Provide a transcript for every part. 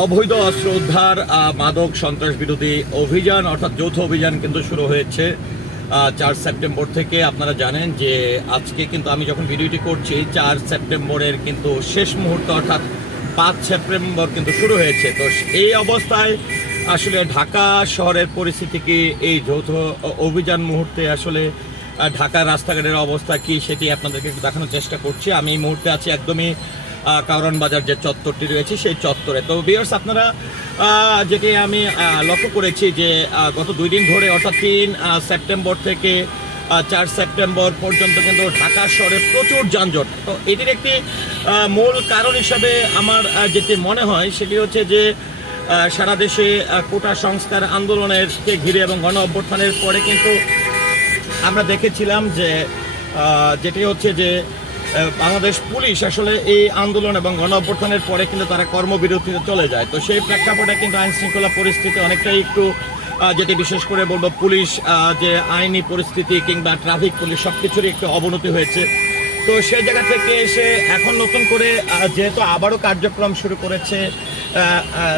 অবৈধ অস্ত্র উদ্ধার, মাদক সন্ত্রাস বিরোধী অভিযান অর্থাৎ যৌথ অভিযান কিন্তু শুরু হয়েছে 4 সেপ্টেম্বর থেকে। আপনারা জানেন যে আজকে কিন্তু আমি যখন ভিডিওটি করছি 4 সেপ্টেম্বরের কিন্তু শেষ মুহূর্ত অর্থাৎ 5 সেপ্টেম্বর কিন্তু শুরু হয়েছে। তো এই অবস্থায় আসলে ঢাকা শহরের পরিস্থিতি কি, এই যৌথ অভিযান মুহূর্তে আসলে ঢাকার রাস্তাঘাটের অবস্থা কি সেটি আপনাদেরকে দেখানোর চেষ্টা করছি। আমি এই মুহূর্তে আছি একদমই কারওয়ান বাজার যে চত্বরটি রয়েছে সেই চত্বরে। তো ভিউয়ার্স, আপনারা যেটি আমি লক্ষ্য করেছি যে গত 2 দিন ধরে অর্থাৎ 3 সেপ্টেম্বর থেকে 4 সেপ্টেম্বর পর্যন্ত কিন্তু ঢাকা শহরে প্রচুর যানজট। তো এটির একটি মূল কারণ হিসাবে আমার যেটি মনে হয় সেটি হচ্ছে যে সারা দেশে কোটা সংস্কার আন্দোলনকে ঘিরে এবং গণ অভ্যুত্থানের পরে কিন্তু আমরা দেখেছিলাম যে যেটি হচ্ছে যে বাংলাদেশ পুলিশ আসলে এই আন্দোলন এবং গণ অভ্যুত্থানের পরে কিন্তু তারা কর্মবিরতিতে চলে যায়। তো সেই প্রেক্ষাপটে কিন্তু আইন শৃঙ্খলা পরিস্থিতি অনেকটাই একটু যেটি বিশেষ করে বলবো পুলিশ যে আইনি পরিস্থিতি কিংবা ট্রাফিক পুলিশ সব কিছুরই একটু অবনতি হয়েছে। তো সেই জায়গা থেকে এসে এখন নতুন করে যেহেতু আবারও কার্যক্রম শুরু করেছে,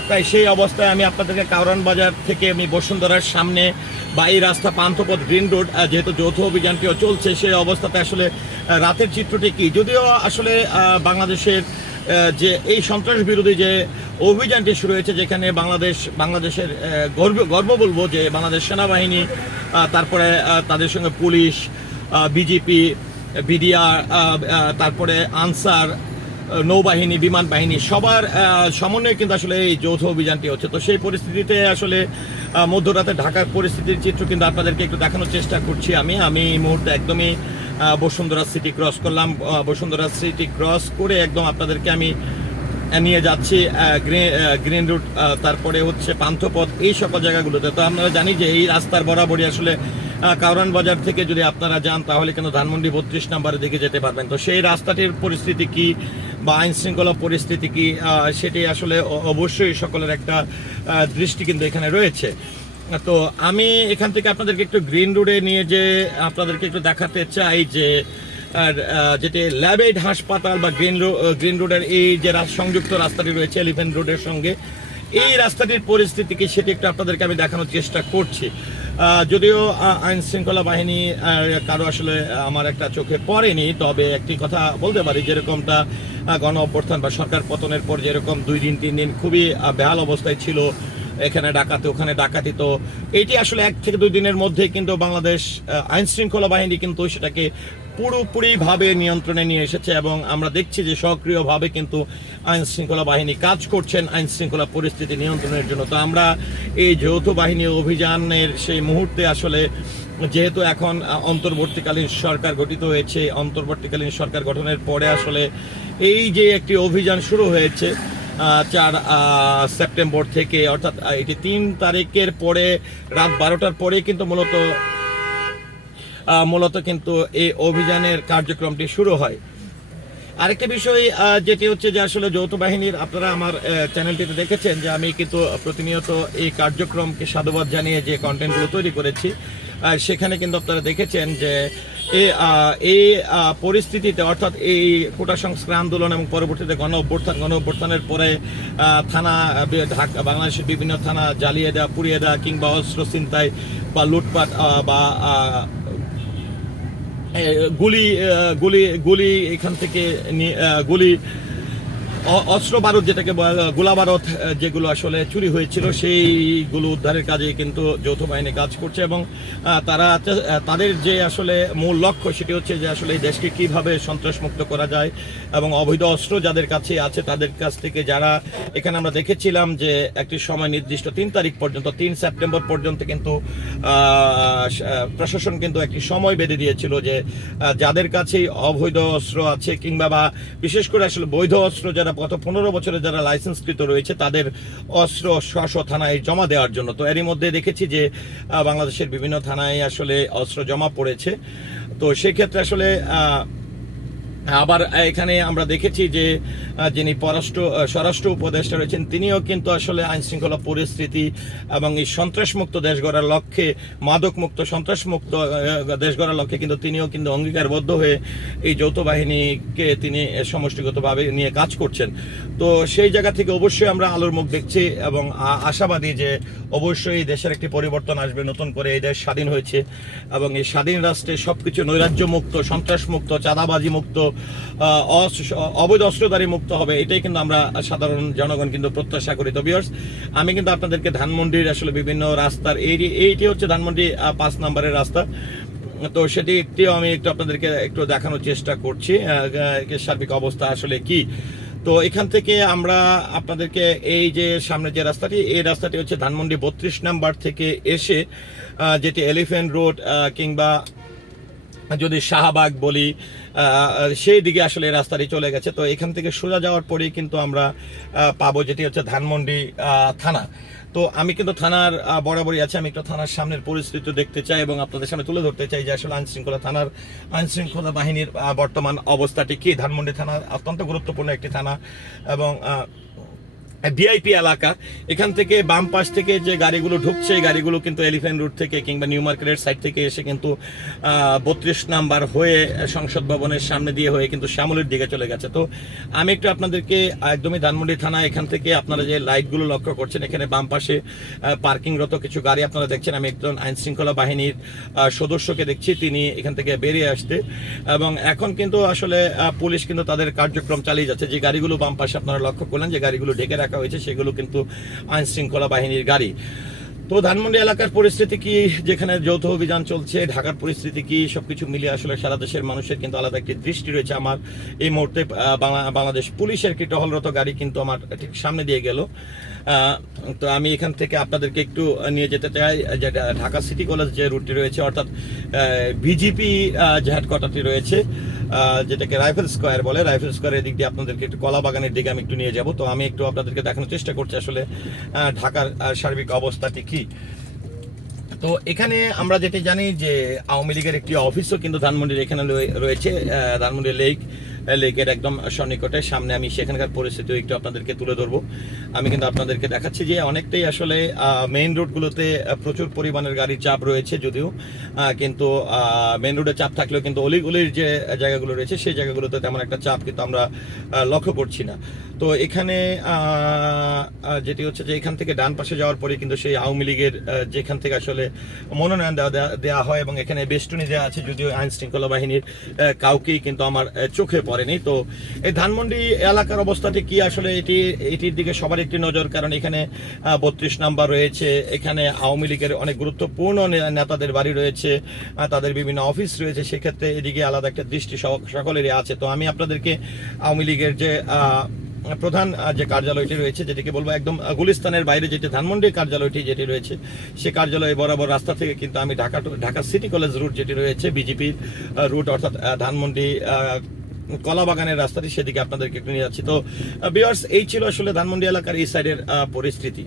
তাই সেই অবস্থায় আমি আপনাদেরকে কারওয়ান বাজার থেকে আমি বসুন্ধরার সামনে বা এই রাস্তা পান্থপথ গ্রিন রোড, যেহেতু যৌথ অভিযানটিও চলছে সেই অবস্থাতে আসলে রাতের চিত্রটি কি, যদিও আসলে বাংলাদেশের যে এই সন্ত্রাস বিরোধী যে অভিযানটি শুরু হয়েছে, যেখানে বাংলাদেশের গর্ব বলবো যে বাংলাদেশ সেনাবাহিনী, তারপরে তাদের সঙ্গে পুলিশ, বিজিপি, বিডিআর, তারপরে আনসার, নৌবাহিনী, বিমান বাহিনী সবার সমন্বয়ে কিন্তু আসলে এই যৌথ অভিযানটি হচ্ছে। তো সেই পরিস্থিতিতে আসলে মধ্যরাতে ঢাকার পরিস্থিতির চিত্র কিন্তু আপনাদেরকে একটু দেখানোর চেষ্টা করছি। আমি এই মুহূর্তে একদমই বসুন্ধরা সিটি ক্রস করলাম। বসুন্ধরা সিটি ক্রস করে একদম আপনাদেরকে আমি নিয়ে যাচ্ছি গ্রিন রুট, তারপরে হচ্ছে পান্থপথ, এই সকল জায়গাগুলোতে। তো আমরা জানি যে এই রাস্তার বরাবরই আসলে কারওয়ান বাজার থেকে যদি আপনারা যান তাহলে কিন্তু ধানমন্ডি 32 নম্বরের দিকে যেতে পারবেন। তো সেই রাস্তাটির পরিস্থিতি কি বা আইন শৃঙ্খলা পরিস্থিতি কি, সেটি আসলে অবশ্যই সকলের একটা দৃষ্টি কিন্তু এখানে রয়েছে। তো আমি এখান থেকে আপনাদেরকে একটু গ্রিন রোডে নিয়ে যে আপনাদেরকে একটু দেখাতে চাই যে যেটি ল্যাবেড হাসপাতাল বা গ্রিন রোডের এই যে সংযুক্ত রাস্তাটি রয়েছে এলিফ্যান্ট রোডের সঙ্গে, এই রাস্তাটির পরিস্থিতি কি সেটি একটু আপনাদেরকে আমি দেখানোর চেষ্টা করছি। যদিও আইন শৃঙ্খলা বাহিনী কারো আসলে আমার একটা চোখে পড়েনি, তবে একটি কথা বলতে পারি, যেরকমটা গণ অভ্যুত্থান বা সরকার পতনের পর যেরকম 2 দিন 3 দিন খুবই বেহাল অবস্থায় ছিল, এখানে ডাকাতি ওখানে ডাকাতি, তো এটি আসলে 1 থেকে 2 দিনের মধ্যে কিন্তু বাংলাদেশ আইন শৃঙ্খলা বাহিনী কিন্তু সেটাকে পুরোপুরিভাবে নিয়ন্ত্রণে নিয়ে এসেছে এবং আমরা দেখছি যে সক্রিয়ভাবে কিন্তু আইন শৃঙ্খলা বাহিনী কাজ করছেন আইন শৃঙ্খলা পরিস্থিতি নিয়ন্ত্রণের জন্য। তো আমরা এই যৌথ বাহিনী অভিযানের সেই মুহূর্তে আসলে যেহেতু এখন অন্তর্বর্তীকালীন সরকার গঠিত হয়েছে, অন্তর্বর্তীকালীন সরকার গঠনের পরে আসলে এই যে একটি অভিযান শুরু হয়েছে 4 সেপ্টেম্বর থেকে, অর্থাৎ এটি 3 তারিখের পরে রাত 12টার পরে কিন্তু মূলত কিন্তু এই অভিযানের কার্যক্রমটি শুরু হয়। আরেকটা বিষয় যেটি হচ্ছে যে আসলে যৌথ বাহিনীর, আপনারা আমার চ্যানেলটিতে দেখেছেন যে আমি কিন্তু প্রতিনিয়ত এই কার্যক্রমকে সাধুবাদ জানিয়ে যে কন্টেন্টগুলো তৈরি করেছি, সেখানে কিন্তু আপনারা দেখেছেন যে এই পরিস্থিতিতে অর্থাৎ এই কোটা সংস্কার আন্দোলন এবং পরবর্তীতে গণ অভ্যুত্থানের পরে থানা বাংলাদেশের বিভিন্ন থানা জ্বালিয়ে দেওয়া, পুড়িয়ে দেওয়া কিংবা অস্ত্র ছিনতাই বা লুটপাট বা গুলি এখান থেকে গুলি অস্ত্র বারুদ যেটাকে গোলা বারুদ যেগুলো আসলে চুরি হয়েছিল সেইগুলো উদ্ধারের কাজে কিন্তু যৌথ বাহিনী কাজ করছে এবং তাদের যে আসলে মূল লক্ষ্য সেটি হচ্ছে যে আসলে এই দেশকে কীভাবে সন্ত্রাসমুক্ত করা যায় এবং অবৈধ অস্ত্র যাদের কাছে আছে তাদের কাছ থেকে, যারা এখানে আমরা দেখেছিলাম যে একটি সময় নির্দিষ্ট 3 তারিখ পর্যন্ত 3 সেপ্টেম্বর পর্যন্ত কিন্তু প্রশাসন কিন্তু একটি সময় বেঁধে দিয়েছিল যে যাদের কাছে অবৈধ অস্ত্র আছে কিংবা বা বিশেষ করে আসলে বৈধ অস্ত্র যারা গত 15 বছরে যারা লাইসেন্সকৃত রয়েছে তাদের অস্ত্র স্ব থানায় জমা দেওয়ার জন্য। তো এরই মধ্যে দেখেছি যে বাংলাদেশের বিভিন্ন থানায় আসলে অস্ত্র জমা পড়েছে। তো সেক্ষেত্রে আসলে আবার এখানে আমরা দেখেছি যে যিনি স্বরাষ্ট্র উপদেষ্টা রয়েছেন তিনিও কিন্তু আসলে আইন শৃঙ্খলা পরিস্থিতি এবং এই সন্ত্রাসমুক্ত দেশ গড়ার লক্ষ্যে, মাদকমুক্ত সন্ত্রাসমুক্ত দেশ গড়ার লক্ষ্যে কিন্তু তিনিও কিন্তু অঙ্গীকারবদ্ধ হয়ে এই যৌথ বাহিনীকে তিনি সমষ্টিগতভাবে নিয়ে কাজ করছেন। তো সেই জায়গা থেকে অবশ্যই আমরা আলোর মুখ দেখছি এবং আশাবাদী যে অবশ্যই দেশের একটি পরিবর্তন আসবে, নতুন করে এই দেশ স্বাধীন হয়েছে এবং এই স্বাধীন রাষ্ট্রে সবকিছু নৈরাজ্যমুক্ত, সন্ত্রাসমুক্ত, চাঁদাবাজি মুক্ত, অবৈধ অস্ত্রধারী মুক্ত হবে, এটাই কিন্তু আমরা সাধারণ জনগণ কিন্তু প্রত্যাশা করি। তো ভিউয়ার্স, আমি কিন্তু আপনাদেরকে ধানমন্ডির আসলে বিভিন্ন রাস্তার এইটি হচ্ছে ধানমন্ডি 5 নম্বরের রাস্তা, তো সেটি আমি একটু আপনাদেরকে একটু দেখানোর চেষ্টা করছি সার্বিক অবস্থা আসলে কি। তো এখান থেকে আমরা আপনাদেরকে এই যে সামনে যে রাস্তাটি, এই রাস্তাটি হচ্ছে ধানমন্ডি 32 নাম্বার থেকে এসে যেটি এলিফ্যান্ট রোড কিংবা যদি শাহবাগ বলি সেই দিকে আসলে এই রাস্তাটি চলে গেছে। তো এখান থেকে সোজা যাওয়ার পরেই কিন্তু আমরা পাবো যেটি হচ্ছে ধানমন্ডি থানা। তো আমি কিন্তু থানার বরাবরই আছি, আমি একটু থানার সামনের পরিস্থিতি দেখতে চাই এবং আপনাদের সামনে তুলে ধরতে চাই যে আসলে আইন শৃঙ্খলা বাহিনীর বর্তমান অবস্থাটি কি। ধানমন্ডি থানা অত্যন্ত গুরুত্বপূর্ণ একটি থানা এবং ভিআইপি এলাকা। এখান থেকে বাম পাশ থেকে যে গাড়িগুলো ঢুকছে, এই গাড়িগুলো কিন্তু এলিফ্যান্ট রোড থেকে কিংবা নিউ মার্কেটের সাইড থেকে এসে কিন্তু 32 নাম্বার হয়ে সংসদ ভবনের সামনে দিয়ে হয়ে কিন্তু শ্যামলের দিকে চলে গেছে। তো আমি একটু আপনাদেরকে একদমই ধানমন্ডি থানা এখান থেকে আপনারা যে লাইটগুলো লক্ষ্য করছেন, এখানে বাম পাশে পার্কিংরত কিছু গাড়ি আপনারা দেখছেন। আমি একজন আইন শৃঙ্খলা বাহিনীর সদস্যকে দেখছি, তিনি এখান থেকে বেরিয়ে আসতে, এবং এখন কিন্তু আসলে পুলিশ কিন্তু তাদের কার্যক্রম চালিয়ে যাচ্ছে। যে গাড়িগুলো বাম পাশে আপনারা লক্ষ্য করলেন, যে গাড়িগুলো ঢেকে রাখা হয়েছে, সেগুলো কিন্তু আইন শৃঙ্খলা বাহিনীর গাড়ি। তো ধানমন্ডি এলাকার পরিস্থিতি কি, যেখানে যৌথ অভিযান চলছে, ঢাকার পরিস্থিতি কি, সবকিছু মিলিয়ে আসলে সারা দেশের মানুষের কিন্তু আলাদা একটি দৃষ্টি রয়েছে। আমার এই মুহূর্তে বাংলাদেশ পুলিশের একটি টহলরত গাড়ি কিন্তু আমার ঠিক সামনে দিয়ে গেল। তো আমি এখান থেকে আপনাদেরকে একটু নিয়ে যেতে চাই যে ঢাকা সিটি কলেজ যে রুটটি রয়েছে, অর্থাৎ বিজিপি যে হেডকোয়ার্টারটি রয়েছে, যেটাকে রাইফেল স্কোয়ার বলে, রাইফেল স্কোয়ারের দিক দিয়ে আপনাদেরকে একটু কলাবাগানের দিকে আমি একটু নিয়ে যাব। তো আমি একটু আপনাদেরকে দেখানোর চেষ্টা করছি আসলে ঢাকার সার্বিক অবস্থাটি কি। তো এখানে আমরা যেটি জানি যে আওয়ামী লীগের একটি অফিসও কিন্তু ধানমন্ডির এখানে রয়েছে, ধানমন্ডি লেকের একদম সন্নিকটে সামনে। আমি সেখানকার পরিস্থিতি একটু আপনাদেরকে তুলে ধরবো। আমি কিন্তু আপনাদেরকে দেখাচ্ছি যে অনেকটাই আসলে মেইন রোডগুলোতে প্রচুর পরিমাণের গাড়ির চাপ রয়েছে, যদিও কিন্তু মেইন রোডে চাপ থাকলেও কিন্তু অলিগলির যে জায়গাগুলো রয়েছে সেই জায়গাগুলোতে তেমন একটা চাপ কিন্তু আমরা লক্ষ্য করছি না। তো এখানে যেটি হচ্ছে যে এখান থেকে ডান পাশে যাওয়ার পরে কিন্তু সেই আওয়ামী লীগের যেখান থেকে আসলে মনোনয়ন দেওয়া হয় এবং এখানে বেষ্টনী দেওয়া আছে, যদিও আইন শৃঙ্খলা বাহিনীর কাউকেই কিন্তু আমার চোখে পড়েনি। তো এই ধানমন্ডি এলাকার অবস্থাটি কি আসলে এটির দিকে সবার একটি নজর, কারণ এখানে 32 নাম্বার রয়েছে, এখানে আওয়ামী লীগের অনেক গুরুত্বপূর্ণ নেতাদের বাড়ি রয়েছে, তাদের বিভিন্ন অফিস রয়েছে, সেক্ষেত্রে এদিকে আলাদা একটা দৃষ্টি সকলেরই আছে। তো আমি আপনাদেরকে আওয়ামী লীগের যে প্রধান যে কার্যালয়টি রয়েছে, যেটিকে বলবো একদম গুলিস্তানের বাইরে যেটি ধানমন্ডির কার্যালয়টি যেটি রয়েছে, সে কার্যালয় বরাবর রাস্তা থেকে কিন্তু আমি ঢাকা সিটি কলেজ রুট যেটি রয়েছে, বিজেপির রুট, অর্থাৎ ধানমন্ডি কলাবাগানের রাস্তাটি, সেদিকে আপনাদেরকে একটু নিয়ে যাচ্ছি। তো ভিউয়ার্স, এই ছিল আসলে ধানমন্ডি এলাকার এই সাইডের পরিস্থিতি।